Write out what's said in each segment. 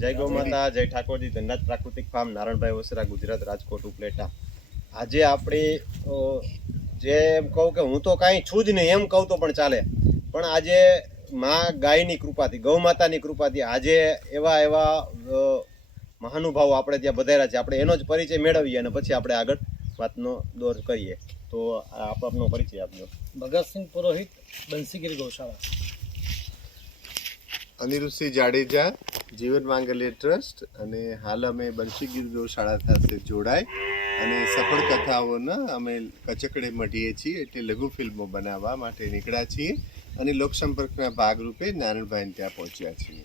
જય ગૌ માતા, જય ઠાકોરજી, ધનરાજ પ્રાકૃતિક ફાર્મ, નારણભાઈ વસરા, ગુજરાત, રાજકોટ, ઉપલેટા. આજે આપણી જે એમ કહું કે હું તો કાંઈ છું જ નહીં એમ કહું તો પણ ચાલે, પણ આજે માં ગાયની કૃપાથી, ગૌ માતાની કૃપાથી આજે એવા એવા મહાનુભાવો આપણે ત્યાં બધાયરા છે. આપણે એનો જ પરિચય મેળવીએ અને પછી આપણે આગળ વાતનો દોર કરીએ. તો આપનો પરિચય આપજો. ભગતસિંહ પુરોહિત, બંસીગીરી ગૌશાળા. અનિરુદ્ધસિંહ જાડેજા, જીવન માંગલ્ય ટ્રસ્ટ, અને હાલ અમે બંસીગીરી ગૌશાળા સાથે જોડાય અને સફળ કથાઓના અમે કચકડે મઢીએ છીએ, એટલે લઘુ ફિલ્મો બનાવવા માટે નીકળ્યા છીએ અને લોકસંપર્કના ભાગરૂપે નારણભાઈને ત્યાં પહોંચ્યા છીએ.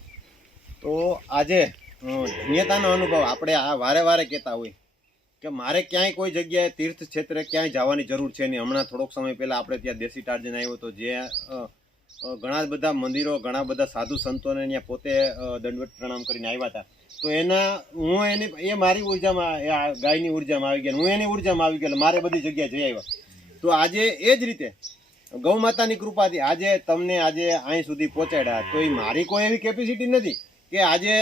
તો આજે ધન્યતાનો અનુભવ આપણે આ વારે વારે કહેતા હોય કે મારે ક્યાંય કોઈ જગ્યાએ તીર્થ ક્ષેત્રે ક્યાંય જવાની જરૂર છે નહીં. હમણાં થોડોક સમય પહેલાં આપણે ત્યાં દેશી ટાર્જન આવ્યો હતો, જે ઘણા બધા મંદિરો, ઘણા બધા સાધુ સંતોને ત્યાં પોતે દંડવત પ્રણામ કરીને આવ્યા હતા. તો એ મારી ઉર્જામાં, ગાયની ઉર્જામાં આવી ગયા, હું એની ઉર્જામાં આવી ગયો, મારે બધી જગ્યાએ જઈ આવ્યા. તો આજે એ જ રીતે ગૌ માતાની કૃપાથી આજે તમને આજે અહીં સુધી પહોંચાડ્યા. તો એ મારી કોઈ એવી કેપેસિટી નથી કે આજે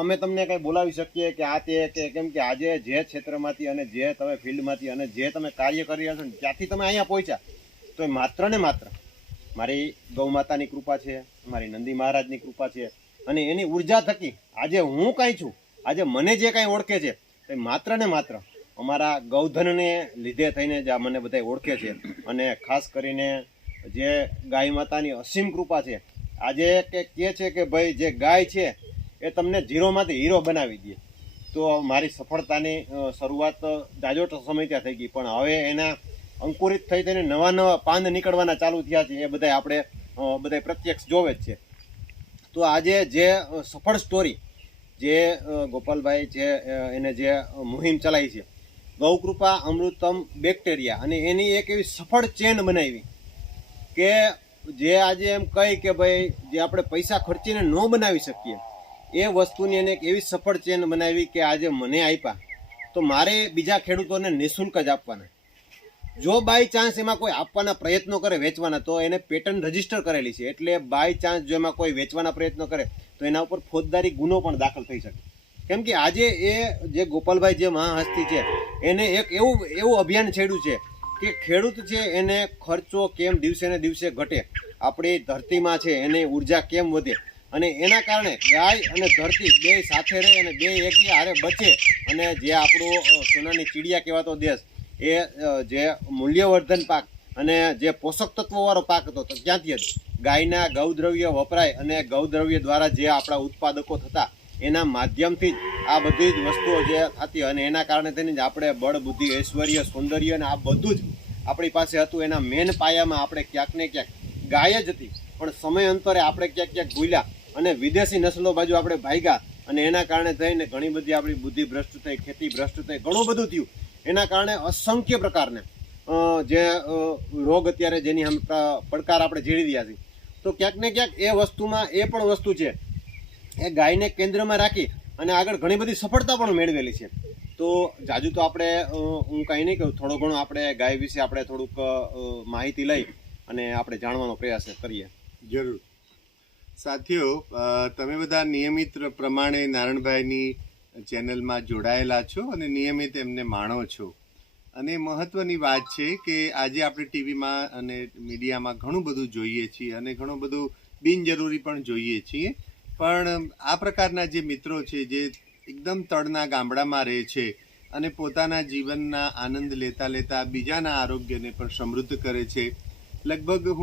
અમે તમને કંઈ બોલાવી શકીએ કે આ તે, કે કેમ કે આજે જે ક્ષેત્રમાંથી અને જે તમે ફિલ્ડમાંથી અને જે તમે કાર્ય કરી રહ્યા છો ને ત્યાંથી તમે અહીંયા પહોંચ્યા, તો એ માત્ર ને માત્ર મારી ગૌ માતાની કૃપા છે, મારી નંદી મહારાજની કૃપા છે, અને એની ઉર્જા થકી આજે હું કાંઈ છું, આજે મને જે કાંઈ ઓળખે છે એ માત્ર ને માત્ર અમારા ગૌધનને લીધે થઈને જ આ મને બધા ઓળખે છે. અને ખાસ કરીને જે ગાય માતાની અસીમ કૃપા છે. આજે કહે છે કે ભાઈ જે ગાય છે એ તમને ઝીરોમાંથી હીરો બનાવી દે. તો મારી સફળતાની શરૂઆત જાજો સમય ત્યાં થઈ ગઈ, પણ હવે એના અંકુરિત થઈ થઈને નવા નવા પાંદ નીકળવાના ચાલુ થયા છે. એ બધા આપણે બધા પ્રત્યક્ષ જોવે જ છે. તો આજે જે સફળ સ્ટોરી જે ગોપાલભાઈ છે એને જે મુહિમ ચલાવી છે, ગૌકૃપા અમૃતમ બેક્ટેરિયા, અને એની એક એવી સફળ ચેન બનાવી કે જે આજે એમ કહી કે ભાઈ જે આપણે પૈસા ખર્ચીને ન બનાવી શકીએ એ વસ્તુની એને એક એવી સફળ ચેન બનાવી કે આજે મને આપ્યા તો મારે બીજા ખેડૂતોને નિઃશુલ્ક જ આપવાના. જો બાય ચાન્સ એમાં કોઈ આપવાના પ્રયત્નો કરે વેચવાના, તો એને પેટર્ન રજીસ્ટર કરેલી છે, એટલે બાય ચાન્સ જો એમાં કોઈ વેચવાના પ્રયત્નો કરે તો એના ઉપર ફોજદારી ગુનો પણ દાખલ થઈ શકે. કેમ કે આજે એ જે ગોપાલભાઈ જે મહાહસ્તી છે એને એક એવું અભિયાન છેડ્યું છે કે ખેડૂત છે એને ખર્ચો કેમ દિવસે ને દિવસે ઘટે, આપણી ધરતીમાં છે એને ઉર્જા કેમ વધે, અને એના કારણે ગાય અને ધરતી બે સાથે રહે અને બે એકી હારે બચે, અને જે આપણો સોનાની ચીડિયા કહેવાતો દેશ એ જે મૂલ્યવર્ધન પાક અને જે પોષક તત્વોવાળો પાક હતો તો ત્યાંથી જ ગાયના ગૌદ્રવ્ય વપરાય અને ગૌદ્રવ્ય દ્વારા જે આપણા ઉત્પાદકો થતા એના માધ્યમથી જ આ બધી જ વસ્તુઓ જે થતી, અને એના કારણે થઈને જ આપણે બળ, બુદ્ધિ, ઐશ્વર્ય, સૌંદર્ય અને આ બધું જ આપણી પાસે હતું. એના મેન પાયામાં આપણે ક્યાંક ને ક્યાંક ગાય જ હતી, પણ સમય અંતરે આપણે ક્યાંક ક્યાંક ભૂલ્યા અને વિદેશી નસલો બાજુ આપણે ભાગ્યા, અને એના કારણે થઈને ઘણી બધી આપણી બુદ્ધિ ભ્રષ્ટ થઈ, ખેતી ભ્રષ્ટ થઈ, ઘણું બધું થયું. એના કારણે અસંખ્ય પ્રકારને જે રોગ અત્યારે જેની પડકાર આપણે ઝીલી રહ્યા છીએ. તો ક્યાંક ને ક્યાંક એ વસ્તુમાં એ પણ વસ્તુ છે એ ગાયને કેન્દ્રમાં રાખી અને આગળ ઘણી બધી સફળતા પણ મેળવેલી છે. તો જાજુ તો આપણે હું કાંઈ નહીં કહું, થોડો ઘણો આપણે ગાય વિશે આપણે થોડુંક માહિતી લઈ અને આપણે જાણવાનો પ્રયાસ કરીએ. જરૂર. સાથીઓ, તમે બધા નિયમિત પ્રમાણે નારણભાઈની ચેનલમાં જોડાયેલા છો અને નિયમિત એમને માણો છો, અને મહત્વની વાત છે કે આજે આપણે ટીવીમાં અને મીડિયામાં ઘણું બધું જોઈએ છીએ અને ઘણું બધું બિનજરૂરી પણ જોઈએ છીએ, પણ આ પ્રકારના જે મિત્રો છે જે એકદમ તળના ગામડામાં રહે છે અને પોતાના જીવનના આનંદ લેતા લેતા બીજાના આરોગ્યને પણ સમૃદ્ધ કરે છે. લગભગ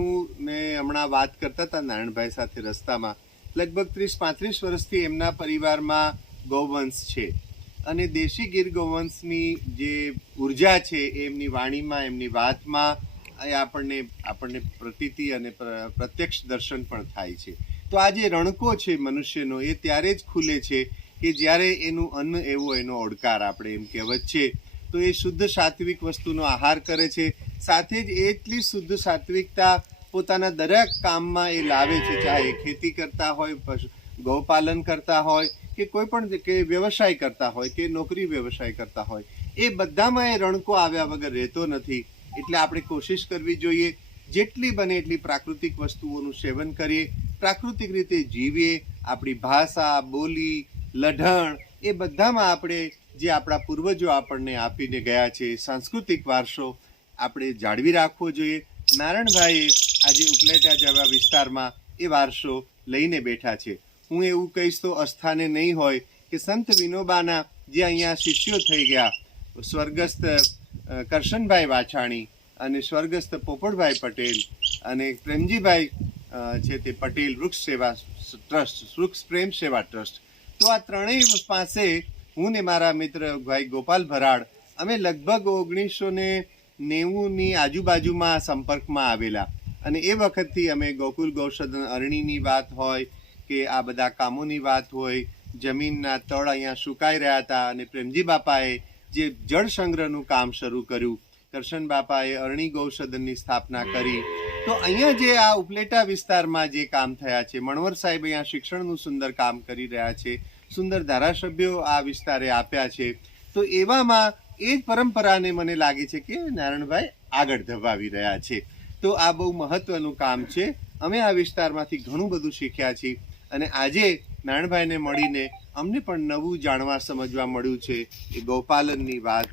મેં હમણાં વાત કરતા હતા નારણભાઈ સાથે રસ્તામાં, લગભગ 30-35 વર્ષથી એમના પરિવારમાં ગૌવંશ છે, અને દેશી ગીર ગૌવંશની જે ઉર્જા છે એ એમની વાણીમાં, એમની વાતમાં આપણને પ્રતીતિ અને પ્રત્યક્ષ દર્શન પણ થાય છે. તો આ જે રણકો છે મનુષ્યનો એ ત્યારે જ ખુલે છે કે જ્યારે એનું અન્ન એવો એનો ઓડકાર, આપણે એમ કહેવત છે. તો એ શુદ્ધ સાત્વિક વસ્તુનો આહાર કરે છે, સાથે જ એટલી શુદ્ધ સાત્વિકતા પોતાના દરેક કામમાં એ લાવે છે, ચાહે ખેતી કરતા હોય, ગૌપાલન કરતા હોય, કે કોઈ પણ કે વ્યવસાય કરતા હોય, કે નોકરી વ્યવસાય કરતા હોય, એ બધામાં એ રણકો આવ્યા વગર રહેતો નથી. એટલે આપણે કોશિશ કરવી જોઈએ જેટલી બને એટલી પ્રાકૃતિક વસ્તુઓનું સેવન કરીએ, પ્રાકૃતિક રીતે જીવીએ, આપણી ભાષા, બોલી, લઢણ, એ બધામાં આપણે જે આપણા પૂર્વજો આપણને આપીને ગયા છે સાંસ્કૃતિક વારસો આપણે જાળવી રાખવો જોઈએ. નારણભાઈએ આજે ઉપલેટા જેવા વિસ્તારમાં એ વારસો લઈને બેઠા છે. હું એવું કહીશ તો અસ્થાને નહીં હોય કે સંત વિનોબાના જે અહીંયા શિષ્યો થઈ ગયા, સ્વર્ગસ્થ કરશનભાઈ વાછાણી અને સ્વર્ગસ્થ પોપટભાઈ પટેલ અને પ્રેમજીભાઈ છે તે પટેલ વૃક્ષ સેવા ટ્રસ્ટ, વૃક્ષ પ્રેમ સેવા ટ્રસ્ટ, તો આ ત્રણેય પાસે હું ને મારા મિત્ર ભાઈ ગોપાલ ભરાડ અમે લગભગ 1990ની આજુબાજુમાં સંપર્કમાં આવેલા. અને એ વખતથી અમે ગોકુલ ગૌસદન અરણીની વાત હોય કે આ બધા કામોની વાત હોય, જમીનના તળ અહીંયા સુકાઈ રહ્યા હતા અને પ્રેમજી બાપાએ જે જળ સંગ્રહનું કામ શરૂ કર્યું, કરશન બાપાએ અરણી ગૌસદનની સ્થાપના કરી, તો અહીંયા જે આ ઉપલેટા વિસ્તારમાં જે કામ થયા છે, મણવર સાહેબ અહીંયા શિક્ષણનું સુંદર કામ કરી રહ્યા છે, સુંદર ધારાસભ્યો આ વિસ્તારે આપ્યા છે, તો એવામાં એ જ પરંપરાને મને લાગે છે કે નારણભાઈ આગળ ધપાવી રહ્યા છે. તો આ બહુ મહત્વનું કામ છે. અમે આ વિસ્તારમાંથી ઘણું બધું શીખ્યા છીએ અને આજે નારણભાઈને મળીને અમને પણ નવું જાણવા સમજવા મળ્યું છે. એ ગૌપાલનની વાત,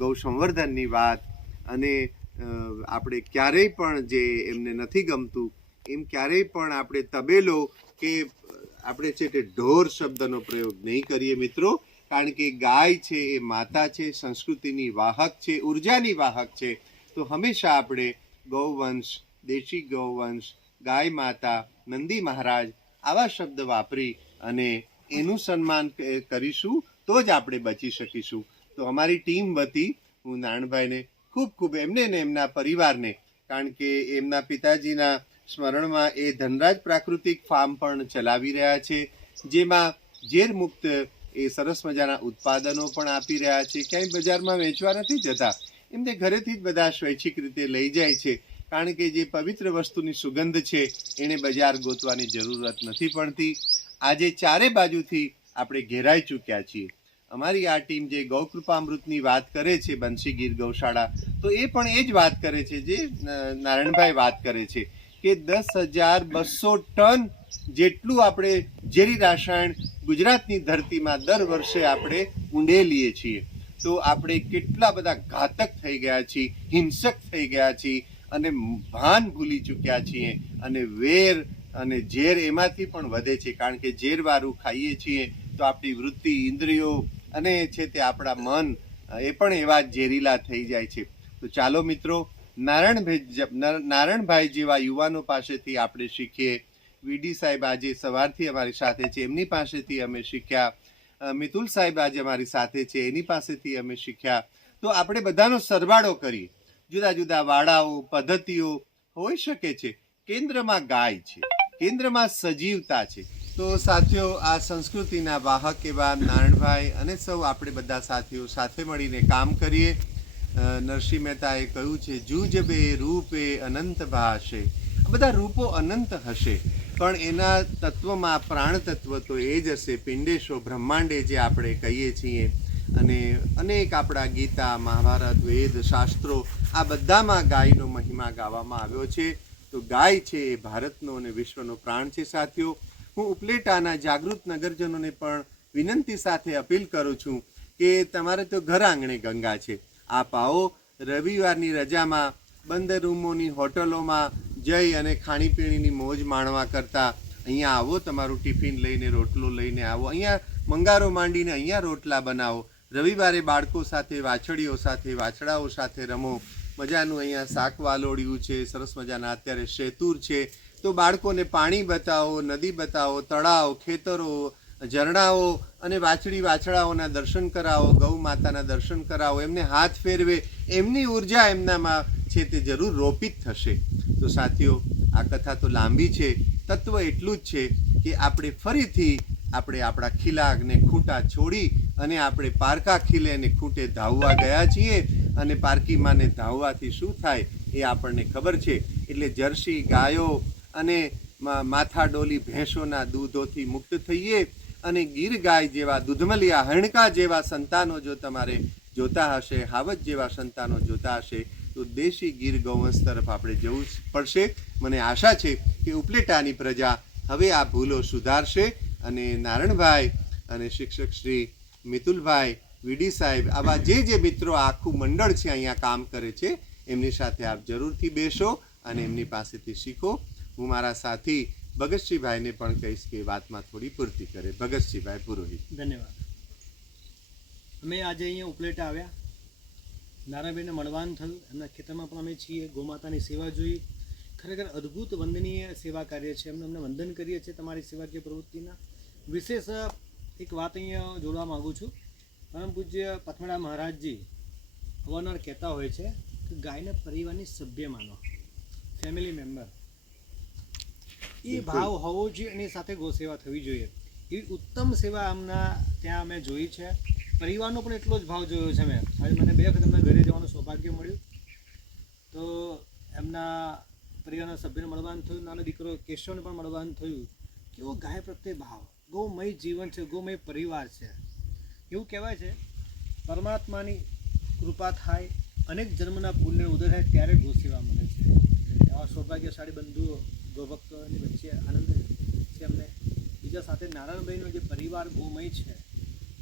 ગૌ સંવર્ધનની વાત, અને આપણે ક્યારેય પણ જે એમને નથી ગમતું એમ ક્યારેય પણ આપણે તબેલો કે આપણે છે તે ઢોર શબ્દનો પ્રયોગ નહીં કરીએ મિત્રો, કારણ કે ગાય છે એ માતા છે, સંસ્કૃતિની વાહક છે, ઉર્જાની વાહક છે. તો હંમેશા આપણે ગૌવંશ, દેશી ગૌવંશ, ગાય માતા, નંદી મહારાજ આવા શબ્દ વાપરી અને એનું સન્માન કરીશું તો જ આપણે બચી શકીશું. તો અમારી ટીમ વતી હું નારણભાઈને ખૂબ ખૂબ એમને ને એમના પરિવારને, કારણ કે એમના પિતાજીના સ્મરણમાં એ ધનરાજ પ્રાકૃતિક ફાર્મ પણ ચલાવી રહ્યા છે, જેમાં ઝેર મુક્ત એ સરસ મજાના ઉત્પાદનો પણ આપી રહ્યા છે. ક્યાંય બજારમાં વેચવા નથી જતા, એમને ઘરેથી જ બધા સ્વૈચ્છિક રીતે લઈ જાય છે, કારણ કે જે પવિત્ર વસ્તુની સુગંધ છે એને બજાર ગોતવાની જરૂરત નથી પડતી. આજે ચારે બાજુથી આપણે ઘેરાઈ ચૂક્યા છીએ. અમારી આ ટીમ જે ગૌકૃપામૃતની વાત કરે છે, બંસી ગીર ગૌશાળા, તો એ પણ એ જ વાત કરે છે જે નારાયણભાઈ વાત કરે છે કે 10,200 ટન જેટલું આપણે ઝેરી રસાયણ ગુજરાતની ધરતીમાં દર વર્ષે આપણે ઊંડેલીએ છીએ. તો આપણે કેટલા બધા ઘાતક થઈ ગયા છીએ, હિંસક થઈ ગયા છીએ અને ભાન ભૂલી ચૂક્યા છીએ. અને વેર અને ઝેર એમાંથી પણ વધે છે, કારણ કે ઝેરવાળું ખાઈએ છીએ તો આપણી વૃત્તિ, ઇન્દ્રિયો અને છે તે આપણા મન એ પણ એવા ઝેરીલા થઈ જાય છે. તો ચાલો મિત્રો, નારણભાઈ જેવા યુવાનો પાસેથી આપણે શીખીએ. વીડી સાહેબ આજે સવારથી અમારી સાથે છે, એમની પાસેથી અમે શીખ્યા. મિતુલ સાહેબ આજે અમારી સાથે છે, એની પાસેથી અમે શીખ્યા. તો આપણે બધાનો સરવાળો કરીએ. જુદા જુદા વાડાઓ, પદ્ધતિઓ હોઈ શકે છે, કેન્દ્રમાં ગાય છે, કેન્દ્રમાં સજીવતા છે. તો સાથીઓ, આ સંસ્કૃતિના વાહક એવા નારણભાઈ અને સૌ આપણે બધા સાથીઓ સાથે મળીને કામ કરીએ. નરસિંહ મહેતાએ કહ્યું છે, જૂજબે રૂપે અનંત ભાશે. બધા રૂપો અનંત હશે, પણ એના તત્વમાં પ્રાણ તત્વ તો એ જ હશે, પિંડેશો બ્રહ્માંડે જે આપણે કહીએ છીએ. અને અનેક આપણા ગીતા, મહાભારત, વેદ, શાસ્ત્રો આ બધામાં ગાયનો મહિમા ગાવામાં આવ્યો છે. તો ગાય છે એ ભારતનો અને વિશ્વનો પ્રાણ છે. સાથીઓ, હું ઉપલેટાના જાગૃત નગરજનોને પણ વિનંતી સાથે અપીલ કરું છું કે તમારે તો ઘર આંગણે ગંગા છે. આપ આવો, રવિવારની રજામાં બંધ રૂમોની હોટલોમાં જઈ અને ખાણીપીણીની મોજ માણવા કરતાં અહીંયા આવો, તમારું ટિફિન લઈને, રોટલો લઈને આવો, અહીંયા મંગારો માંડીને અહીંયા રોટલા બનાવો. રવિવારે બાળકો સાથે, વાછડીઓ સાથે, વાછડાઓ સાથે રમો. મજાનું અહીંયા શાક વાલોડિયું છે, સરસ મજાના અત્યારે શેતુર છે. તો બાળકોને પાણી બતાવો, નદી બતાવો, તળાવ, ખેતરો, ઝરણાઓ અને વાછડાઓના દર્શન કરાવો, ગૌ માતાના દર્શન કરાવો, એમને હાથ ફેરવે, એમની ઉર્જા એમનામાં છે તે જરૂર રોપિત થશે. તો સાથીઓ, આ કથા તો લાંબી છે, તત્વ એટલું જ છે કે આપણે ફરીથી આપણા ખીલાને ખૂંટા છોડી અને આપણે પારકા ખીલે અને ખૂંટે ધાવવા ગયા છીએ. અને પારકી માને ધાવવાથી શું થાય એ આપણને ખબર છે. એટલે જર્સી ગાયો અને માથા ડોલી ભેંસોના દૂધોથી મુક્ત થઈએ અને ગીર ગાય જેવા, દૂધમલિયા હણકા જેવા સંતાનો જો તમારે જોતા હશે, હાવજ જેવા સંતાનો જોતા હશે, તો દેશી ગીર ગૌવંશ તરફ આપણે જવું પડશે. મને આશા છે કે ઉપલેટાની પ્રજા હવે આ ભૂલો સુધારશે અને નારણભાઈ અને શિક્ષક શ્રી મિતુલભાઈ વીડી સાહેબ, આવા જે મિત્રો આખું મંડળ છે અહીંયા કામ કરે છે, એમની સાથે આપ જરૂરથી બેસો અને એમની પાસેથી શીખો. હું મારા સાથી ભગતસિંહભાઈને પણ કહીશ કે વાતમાં થોડી પૂર્તિ કરે. ભગતસિંહભાઈ પુરોહિત. ધન્યવાદ. અમે આજે અહીંયા ઉપલેટા આવ્યા, નારાયણભાઈને મળવાનું થયું, એમના ખેતરમાં પણ અમે છીએ, ગૌમાતાની સેવા જોઈ. ખરેખર અદ્ભુત વંદનીય સેવા કાર્ય છે. અમને વંદન કરીએ છીએ તમારી સેવાકીય પ્રવૃત્તિના. વિશેષ એક વાત અહીંયા જોડવા માગું છું. પરમ પૂજ્ય પથમડા મહારાજજી અવારનવાર કહેતા હોય છે કે ગાયને પરિવારની સભ્ય માનો, ફેમિલી મેમ્બર. એ ભાવ હોવો જોઈએ, એની સાથે ગૌ સેવા થવી જોઈએ. એવી ઉત્તમ સેવા આમના ત્યાં અમે જોઈ છે. પરિવારનો પણ એટલો જ ભાવ જોયો છે મેં. આજે મને 2 વખત એમના ઘરે જવાનું સૌભાગ્ય મળ્યું, તો એમના પરિવારના સભ્યને મળવાનું થયું, નાનો દીકરો કેશવને પણ મળવાનું થયું. કેવો ગાય પ્રત્યે ભાવ, ગૌમય જીવન છે, ગૌમય પરિવાર છે. એવું કહેવાય છે પરમાત્માની કૃપા થાય, અનેક જન્મના પુણ્ય ઉદય થાય ત્યારે ગૌ સેવા મળે છે. આવા સૌભાગ્યશાળી બંધુઓ ગૌભક્તોની વચ્ચે આનંદ છે અમને. બીજા સાથે નારાયણભાઈનો જે પરિવાર ગૌમય છે,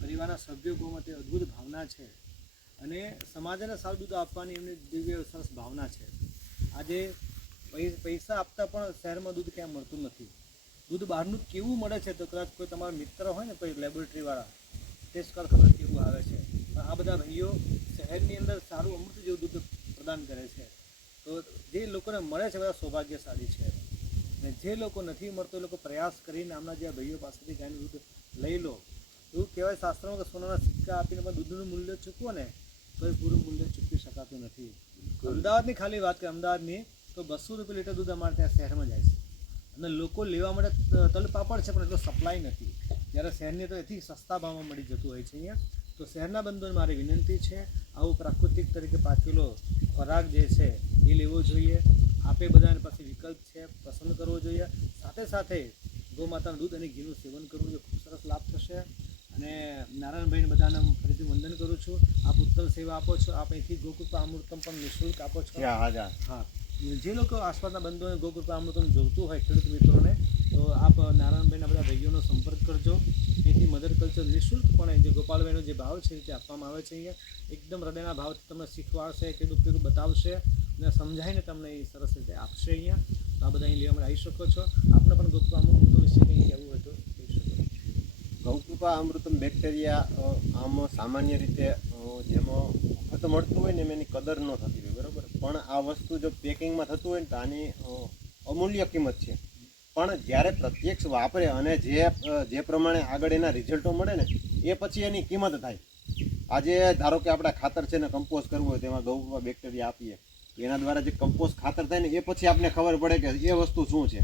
પરિવારના સભ્યો ગૌમાં તે અદ્ભુત ભાવના છે અને સમાજને સારું દૂધ આપવાની એમની દિવ્ય સરસ ભાવના છે. આજે પૈસા આપતા પણ શહેરમાં દૂધ ક્યાં મળતું નથી. દૂધ બહારનું કેવું મળે છે તો કદાચ કોઈ તમારા મિત્ર હોય ને કોઈ લેબોરેટરીવાળા, ટેસ્ટ કર ખબર કેવું આવે છે. પણ આ બધા ભાઈઓ શહેરની અંદર સારું અમૃત જેવું દૂધ પ્રદાન કરે છે. તો જે લોકોને મળે છે બધા સૌભાગ્યશાળી છે, અને જે લોકો નથી મળતો એ લોકો પ્રયાસ કરીને આમના જે ભાઈઓ પાસેથી ગાયનું દૂધ લઈ લો. એવું કહેવાય શાસ્ત્રમાં કે સોનાના સિક્કા આપીને પણ દૂધનું મૂલ્ય ચૂકવો ને તો એ પૂરું મૂલ્ય ચૂકવી શકાતું નથી. અમદાવાદની ખાલી વાત કરીએ, અમદાવાદની તો 200 રૂપિયા લીટર દૂધ અમારે ત્યાં શહેરમાં જાય છે, અને લોકો લેવા માટે તલ પાપડ છે પણ એટલો સપ્લાય નથી. જ્યારે શહેરની તો એથી સસ્તા ભાવમાં મળી જતું હોય છે અહીંયા. તો શહેરના બંધુઓને મારી વિનંતી છે, આવું પ્રાકૃતિક તરીકે પાકેલો ખોરાક જે છે એ લેવો જોઈએ. આપે બધાની પાસે વિકલ્પ છે, પસંદ કરવો જોઈએ. સાથે સાથે ગૌમાતાનું દૂધ અને ઘીનું સેવન કરવું એ ખૂબ સરસ લાભ થશે. અને નારાયણભાઈને બધાને ફરીથી વંદન કરું છું. આપ ઉત્તમ સેવા આપો છો. આપ અહીંથી ગોકૃપા અમૃતમ પણ નિઃશુલ્ક આપો છો. હા, જે લોકો આસપાસના બંધુઓને ગોકૃપા અમૃતમ જોઈતું હોય, ખેડૂત મિત્રોને, તો આપ નારાયણભાઈના બધા ભાઈઓનો સંપર્ક કરજો. અહીંથી મદદ કરજો નિઃશુલ્કપણે. જે ગોપાલભાઈનો જે ભાવ છે તે આપવામાં આવે છે અહીંયા. એકદમ હૃદયના ભાવથી તમને શીખવાડશે, ખેડૂત બતાવશે અને સમજાવીને તમને એ સરસ રીતે આપશે અહીંયા. તો આ બધા અહીં લેવા માટે આવી શકો છો. આપને પણ ગોકૃપા અમૃત વિશે કંઈ કહેવું હોય તો કહી શકો. ગૌકૃપા અમૃતમ બેક્ટેરિયા આમ સામાન્ય રીતે જેમાં વખત મળતું હોય ને એની કદર ન થતી હોય, બરાબર. પણ આ વસ્તુ જો પેકિંગમાં થતું હોય ને તો આની અમૂલ્ય કિંમત છે. પણ જ્યારે પ્રત્યક્ષ વાપરે અને જે પ્રમાણે આગળ એના રિઝલ્ટો મળે ને એ પછી એની કિંમત થાય. આજે ધારો કે આપણે ખાતર છે ને કમ્પોઝ કરવું હોય તેમાં ગૌકૃપા બેક્ટેરિયા આપીએ, એના દ્વારા જે કમ્પોઝ ખાતર થાય ને એ પછી આપણને ખબર પડે કે એ વસ્તુ શું છે.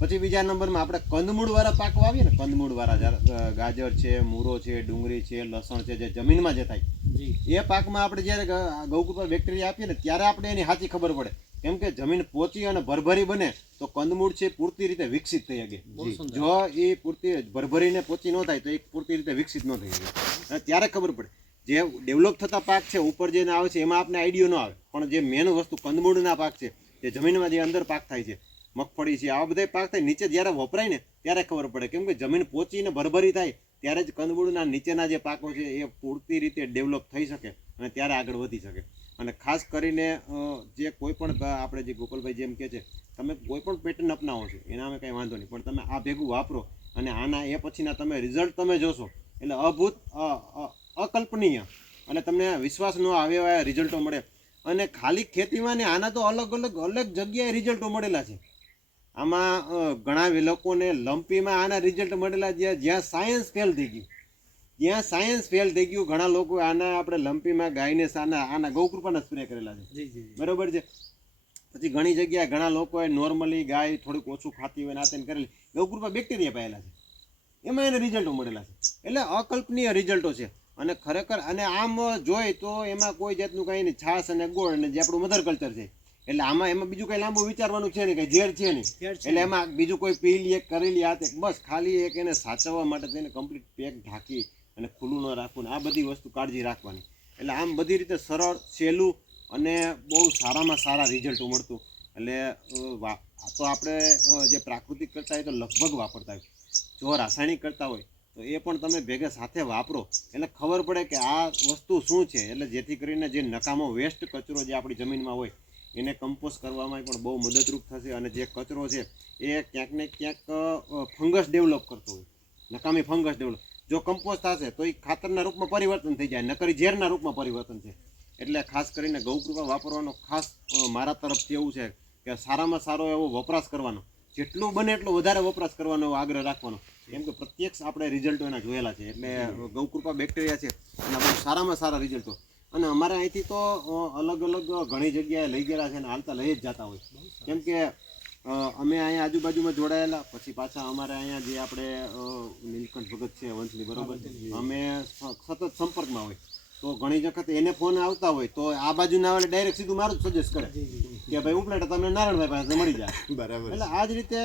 પછી બીજા નંબરમાં આપણે કંદમૂળવાળા પાક વાવીએ ને, કંદમૂળવાળા ગાજર છે, મૂરો છે, ડુંગળી છે, લસણ છે, જે જમીનમાં જે થાય એ પાકમાં આપણે જ્યારે ગૌકૃપા બેક્ટેરિયા આપીએ ને ત્યારે આપણે એની સાચી ખબર પડે. કેમ કે જમીન પોચી અને ભરભરી બને તો કંદમૂળ છે પૂરતી રીતે વિકસિત થઈ શકે. જો એ પૂરતી ભરભરીને પોચી ન થાય તો એ પૂરતી રીતે વિકસિત ન થઈ શકે. અને ત્યારે ખબર પડે. જે ડેવલપ થતા પાક છે ઉપર જે આવે છે એમાં આપણે આઈડિયો ન આવે, પણ જે મેન વસ્તુ કંદમૂળના પાક છે, જે જમીનમાં જે અંદર પાક થાય છે, મગફળી છે, આવા બધા પાક થાય નીચે જ્યારે વપરાય ને ત્યારે ખબર પડે. કેમ કે જમીન પોચીને ભરભરી થાય ત્યારે જ કંદમૂળના નીચેના જે પાકો છે એ પૂરતી રીતે ડેવલપ થઈ શકે અને ત્યારે આગળ વધી શકે. અને ખાસ કરીને જે કોઈ પણ આપણે જે ગોપાલભાઈ જેમ કહે છે, તમે કોઈ પણ પેટર્ન અપનાવો છો એના અમે કંઈ વાંધો નહીં, પણ તમે આ ભેગું વાપરો અને આના એ પછીના તમે રિઝલ્ટ તમે જોશો એટલે અદ્ભુત, અકલ્પનીય, અને તમને વિશ્વાસ ન આવે એવા રિઝલ્ટો મળે. અને ખાલી ખેતીમાં ને આના તો અલગ જગ્યાએ રિઝલ્ટો મળેલા છે. આમાં ઘણા લોકોને લંપીમાં આના રિઝલ્ટ મળેલા જ્યાં સાયન્સ ફેલ થઈ ગયું. ઘણા લોકો આના આપણે લંપીમાં ગાયને આના ગૌકૃપાના સ્પ્રે કરેલા છે, બરોબર છે. પછી ઘણી જગ્યાએ ઘણા લોકોએ નોર્મલી ગાય થોડીક ઓછું ખાતી હોય નાતે કરેલી ગૌકૃપા બેક્ટેરિયા પાયેલા છે, એમાં એને રિઝલ્ટો મળેલા છે. એટલે અકલ્પનીય રિઝલ્ટો છે. અને ખરેખર અને આમ જોઈ તો એમાં કોઈ જાતનું કંઈ નહીં, છાશ અને ગોળ અને જે આપણું મધર કલ્ચર છે, એટલે એમાં બીજું કંઈ લાંબુ વિચારવાનું છે નહીં, કંઈ ઝેર છે નહીં. એટલે એમાં બીજું કોઈ પીલી એક કરેલી હાથે બસ ખાલી એક એને સાચવવા માટે તેને કમ્પ્લીટ પેક ઢાંકી અને ખુલ્લું ન રાખવું, આ બધી વસ્તુ કાળજી રાખવાની. એટલે આમ બધી રીતે સરળ, સહેલું અને બહુ સારામાં સારા રિઝલ્ટો મળતું. એટલે તો આપણે જે પ્રાકૃતિક કરતા હોય તો લગભગ વાપરતા હોય. જો રાસાયણિક કરતા હોય તો એ પણ તમે ભેગા સાથે વાપરો એટલે ખબર પડે કે આ વસ્તુ શું છે. એટલે જેથી કરીને જે નકામો વેસ્ટ કચરો જે આપણી જમીનમાં હોય એને કમ્પોસ્ટ કરવામાં પણ બહુ મદદરૂપ થશે. અને જે કચરો છે એ ક્યાંક ને ક્યાંક ફંગસ ડેવલપ કરતો હોય, નકામી ફંગસ ડેવલપ. જો કમ્પોસ્ટ થશે તો એ ખાતરના રૂપમાં પરિવર્તન થઈ જાય, નકરી ઝેરના રૂપમાં પરિવર્તન છે. એટલે ખાસ કરીને ગૌકૃપા વાપરવાનો ખાસ મારા તરફથી એવું છે કે સારામાં સારો એવો વપરાશ કરવાનો, જેટલું બને એટલો વધારે વપરાશ કરવાનો એવો આગ્રહ રાખવાનો. કેમ કે પ્રત્યક્ષ આપણે રિઝલ્ટો એના જોયેલા છે. એટલે ગૌકૃપા બેક્ટેરિયા છે એના બહુ સારામાં સારા રિઝલ્ટો. અને અમારે અહીંથી તો અલગ અલગ ઘણી જગ્યાએ લઈ ગયેલા છે અને હાલતા લઈ જ જતા હોય. કેમ કે અમે અહીંયા આજુબાજુમાં જોડાયેલા, પછી પાછા અમારે અહીંયા જે આપણે નીલકંઠ ભગત છે વંશની, બરોબર, અમે સતત સંપર્કમાં હોય. તો ઘણી વખત એને ફોન આવતા હોય તો આ બાજુ ના આવે ડાયરેક્ટ સીધું મારું જ સજેસ્ટ કરે કે ભાઈ ઉપલેટા તમને નારાયણભાઈ પાસે મળી જાય. બરાબર. એટલે આ જ રીતે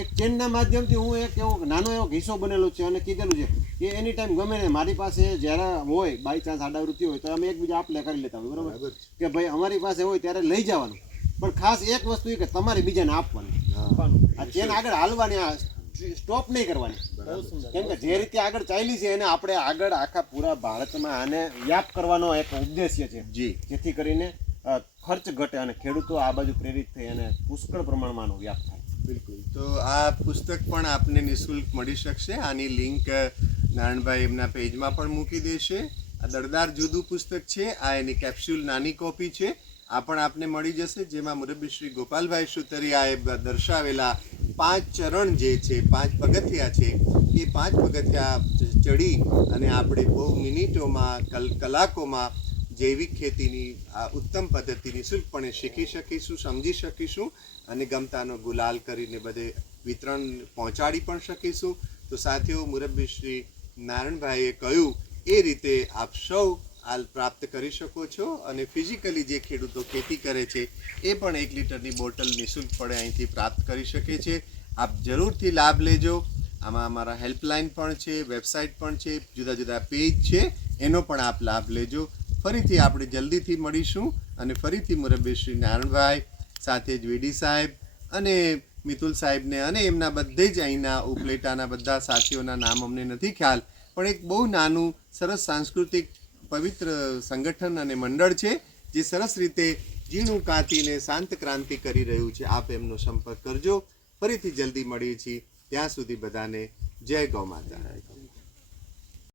એક ચેનના માધ્યમથી હું એક એવો નાનો એવો હિસ્સો બનેલો છે અને કીધેલું છે કે એની ટાઈમ ગમે ને મારી પાસે જ્યારે હોય બાય ચાન્સ આડાવૃત્તિ હોય તો અમે એકબીજા આપલે કરી લેતા હોય, બરાબર, કે ભાઈ અમારી પાસે હોય ત્યારે લઈ જવાનું. પણ ખાસ એક વસ્તુ એ કે તમારે બીજાને આપવાની, આ ચેન આગળ હાલવાની, આ સ્ટોપ નહીં કરવાની. કેમ કે જે રીતે આગળ ચાલી છે એને આપણે આગળ આખા પૂરા ભારતમાં આને વ્યાપ કરવાનો એક ઉદ્દેશ્ય છે, જેથી કરીને ખર્ચ ઘટે અને ખેડૂતો આ બાજુ પ્રેરિત થઈ અને પુષ્કળ પ્રમાણમાં આનો વ્યાપ થાય. બિલકુલ. તો આ પુસ્તક પણ આપને નિઃશુલ્ક મળી શકશે. આની લિંક નારાયણભાઈ એમના પેજમાં પણ મૂકી દેશે. આ દળદાર જુદું પુસ્તક છે, આ એની કેપ્સ્યુલ નાની કોપી છે, આ પણ આપને મળી જશે. જેમાં મુરબ્બી શ્રી ગોપાલભાઈ સુતરિયાએ દર્શાવેલા 5 ચરણ જે છે, 5 પગથિયા છે, એ 5 પગથિયા ચડી અને આપણે બહુ મિનિટોમાં કલાકોમાં જૈવિક ખેતીની આ ઉત્તમ પદ્ધતિ નિઃશુલ્કપણે શીખી શકીશું, સમજી શકીશું અને ગમતાનો ગુલાલ કરીને બધે વિતરણ પહોંચાડી પણ શકીશું. તો સાથીઓ, મુરબ્બી શ્રી નારાયણભાઈએ કહ્યું એ રીતે આપ સૌ આ પ્રાપ્ત કરી શકો છો. અને ફિઝિકલી જે ખેડૂતો ખેતી કરે છે એ પણ 1 લીટરની બોટલ નિઃશુલ્કપણે અહીંથી પ્રાપ્ત કરી શકે છે. આપ જરૂરથી લાભ લેજો. આમાં અમારા હેલ્પલાઇન પણ છે, વેબસાઇટ પણ છે, જુદા જુદા પેજ છે, એનો પણ આપ લાભ લેજો. ફરીથી આપણે જલ્દીથી મળીશું અને ફરીથી મુરબ્બી શ્રી નારાયણભાઈ સાથે જ વીડી સાહેબ અને મિતુલ સાહેબને અને એમના બધે જ અહીંના ઉપલેટાના બધા સાથીઓના નામ અમને નથી ખ્યાલ, પણ એક બહુ નાનું સરસ સાંસ્કૃતિક પવિત્ર સંગઠન અને મંડળ છે જે સરસ રીતે ઝીણું કાંતીને શાંત ક્રાંતિ કરી રહ્યું છે. આપ એમનો સંપર્ક કરજો. ફરીથી જલ્દી મળીએ છીએ. ત્યાં સુધી બધાને જય ગૌ માતા.